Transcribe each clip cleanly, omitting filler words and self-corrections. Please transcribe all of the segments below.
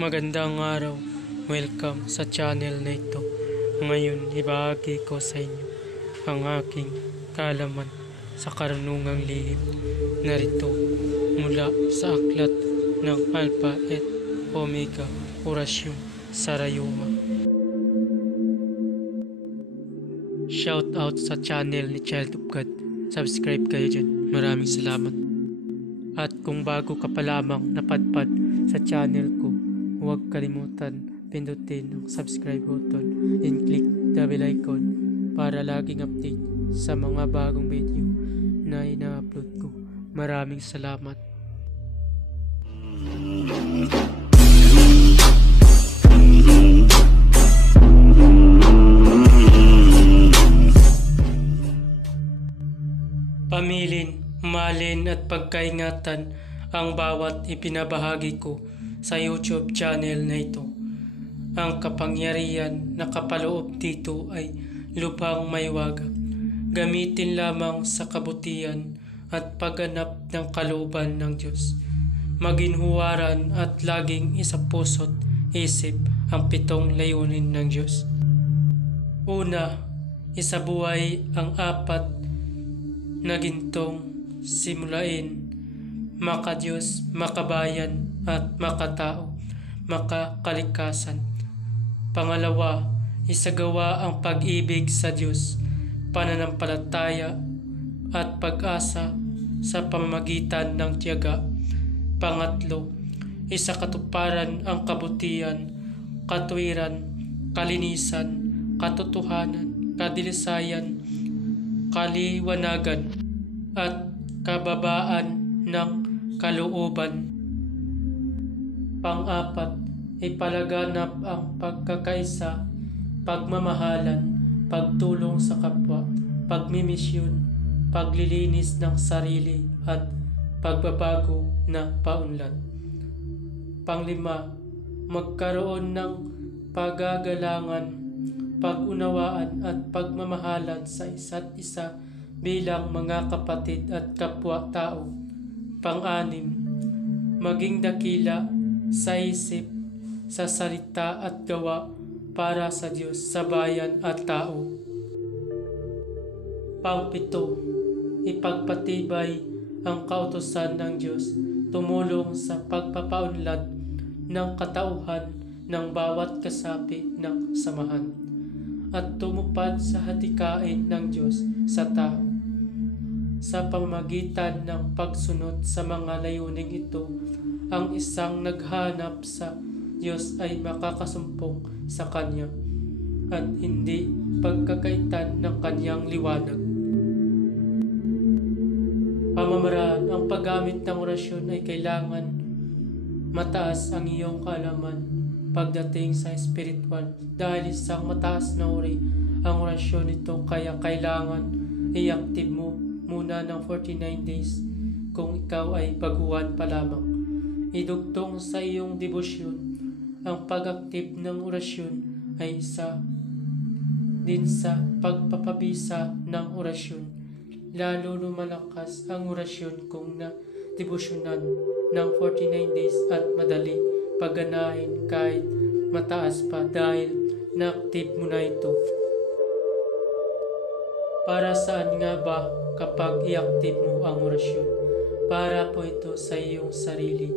Magandang araw, welcome sa channel na ito. Ngayon, ibahagi ko sa inyo ang aking kaalaman sa karunungang lihim. Narito mula sa aklat ng Alpha at Omega, Orasyong Sarayuma. Shout out sa channel ni Child of God. Subscribe kayo dyan. Maraming salamat. At kung bago ka pa lamang napadpad sa channel ko, huwag kalimutan pindutin ang subscribe button and click the bell icon para laging update sa mga bagong video na ina-upload ko. Maraming salamat. Pamilin, mahalin at pagkaingatan ang bawat ipinabahagi ko sa YouTube channel na ito. Ang kapangyarihan na kapaloob dito ay lubhang maywaga. Gamitin lamang sa kabutihan at pagganap ng kalooban ng Diyos. Maginhuwaran at laging isapuso't isip ang 7 layunin ng Diyos. Una, isabuhay ang 4 na gintong simulain, maka-Diyos, makabayan at makatao, makakalikasan. Pangalawa, isagawa ang pag-ibig sa Diyos, pananampalataya at pag-asa sa pamamagitan ng tiyaga. Pangatlo, isakatuparan ang kabutihan, katuwiran, kalinisan, katotohanan, kadilisayan, kaliwanagan at kababaan ng kalooban. Pang-apat, ipalaganap ang pagkakaisa, pagmamahalan, pagtulong sa kapwa, pagmimisyon, paglilinis ng sarili at pagbabago na paunlad. Panglima, magkaroon ng pagagalangan, pag-unawaan at pagmamahalan sa isa't isa bilang mga kapatid at kapwa-tao. Pang-anim, maging dakila sa isip, sa salita at gawa para sa Diyos, sa bayan at tao. Pang-pito, ipagpatibay ang kautusan ng Diyos, tumulong sa pagpapaunlad ng katauhan ng bawat kasapi ng samahan, at tumupad sa hatikain ng Diyos sa tao. Sa pamamagitan ng pagsunod sa mga layuning ito, ang isang naghanap sa Diyos ay makakasumpong sa Kanya at hindi pagkakaitan ng Kanyang liwanag. Pamamaraan, ang paggamit ng orasyon ay kailangan mataas ang iyong kaalaman pagdating sa spiritual, dahil isang mataas na uri ang orasyon nito, kaya kailangan i-active mo muna ng 49 days kung ikaw ay baguhan pa lamang. Idugtong sa iyong debosyon ang pag-active ng orasyon ay isa din sa pagpapabisa ng orasyon. Lalo lumalakas ang orasyon kung na-debosyonan ng 49 days at madali pagganahin kahit mataas pa dahil na-active mo na ito. Para saan nga ba kapag i-active mo ang orasyon? Para po ito sa iyong sarili.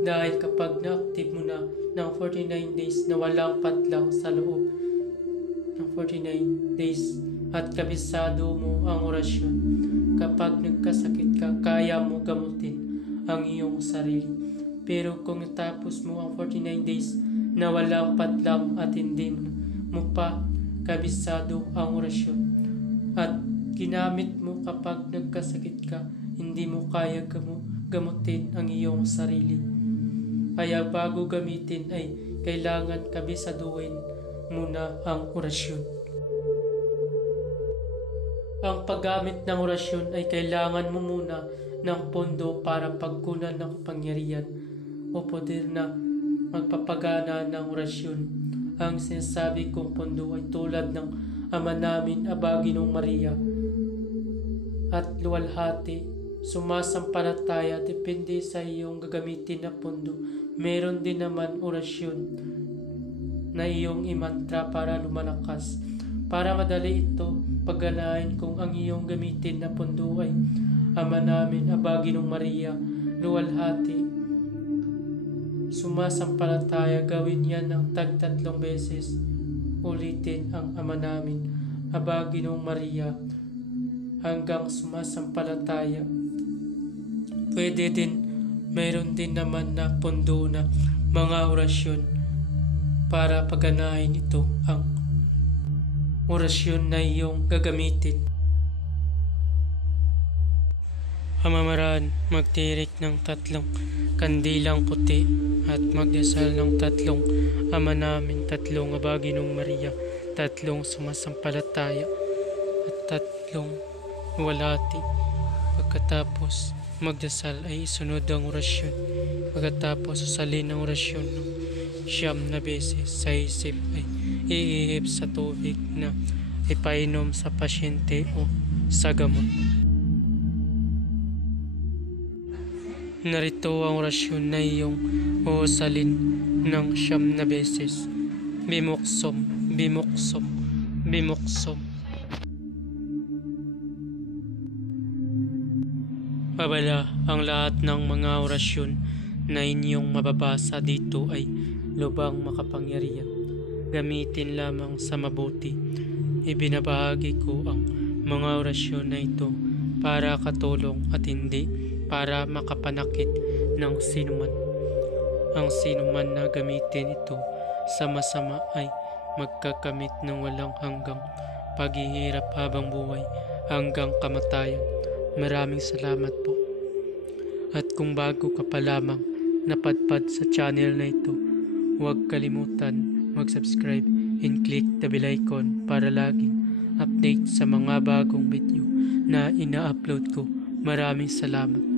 Dahil kapag na-active mo na ng 49 days na walang patlang sa loob ng 49 days at kabisado mo ang orasyon, kapag nagkasakit ka, kaya mo gamutin ang iyong sarili. Pero kung natapos mo ang 49 days na walang patlang at hindi mo pa kabisado ang orasyon at ginamit mo kapag nagkasakit ka, hindi mo kaya gamutin ang iyong sarili. Kaya bago gamitin ay kailangan kabisaduhin muna ang orasyon. Ang paggamit ng orasyon ay kailangan mo muna ng pondo para pagkunan ng kapangyarihan o poder na magpapagana ng orasyon. Ang sinasabi kong pondo ay tulad ng Ama namin, Aba Ginoong Maria at luwalhati sumasampalataya depende sa iyong gagamitin na pondo. Meron din naman orasyon na iyong imantra para lumalakas. Para madali ito pagganahin kung ang iyong gamitin na pundo ay Ama namin, Aba Ginong Maria, luwalhati. Sumasampalataya, gawin yan ng tag-3 beses. Ulitin ang Ama namin, Aba Ginong Maria, hanggang sumasampalataya. Pwede din, mayroon din naman na pundo na mga orasyon para pagganahin ito ang orasyon na iyong gagamitin. Pamamaraan, magtirik ng 3 kandilang puti at magdasal ng 3 Ama namin, 3 Aba Ginong Maria, 3 sumasampalataya at 3 walhati. Pagkatapos magdasal ay isunod ang orasyon. Pagkatapos sasalin ang orasyon ng 9 na beses sa isip ay iihip sa tubig na ipainom sa pasyente o sa gamot. Narito ang orasyon na iyong uusalin ng 9 na beses. Bimuksom, bimuksom, bimuksom. Babala, ang lahat ng mga orasyon na inyong mababasa dito ay lubang makapangyarihan. Gamitin lamang sa mabuti. Ibinabahagi ko ang mga orasyon na ito para katulong at hindi para makapanakit ng sinuman. Ang sinuman na gamitin ito sa masama ay magkakamit ng walang hanggang paghihirap habang buhay hanggang kamatayan. Maraming salamat po. At kung bago ka pa lamang napadpad sa channel na ito, huwag kalimutan mag-subscribe and click the bell icon para laging update sa mga bagong video na ina-upload ko. Maraming salamat.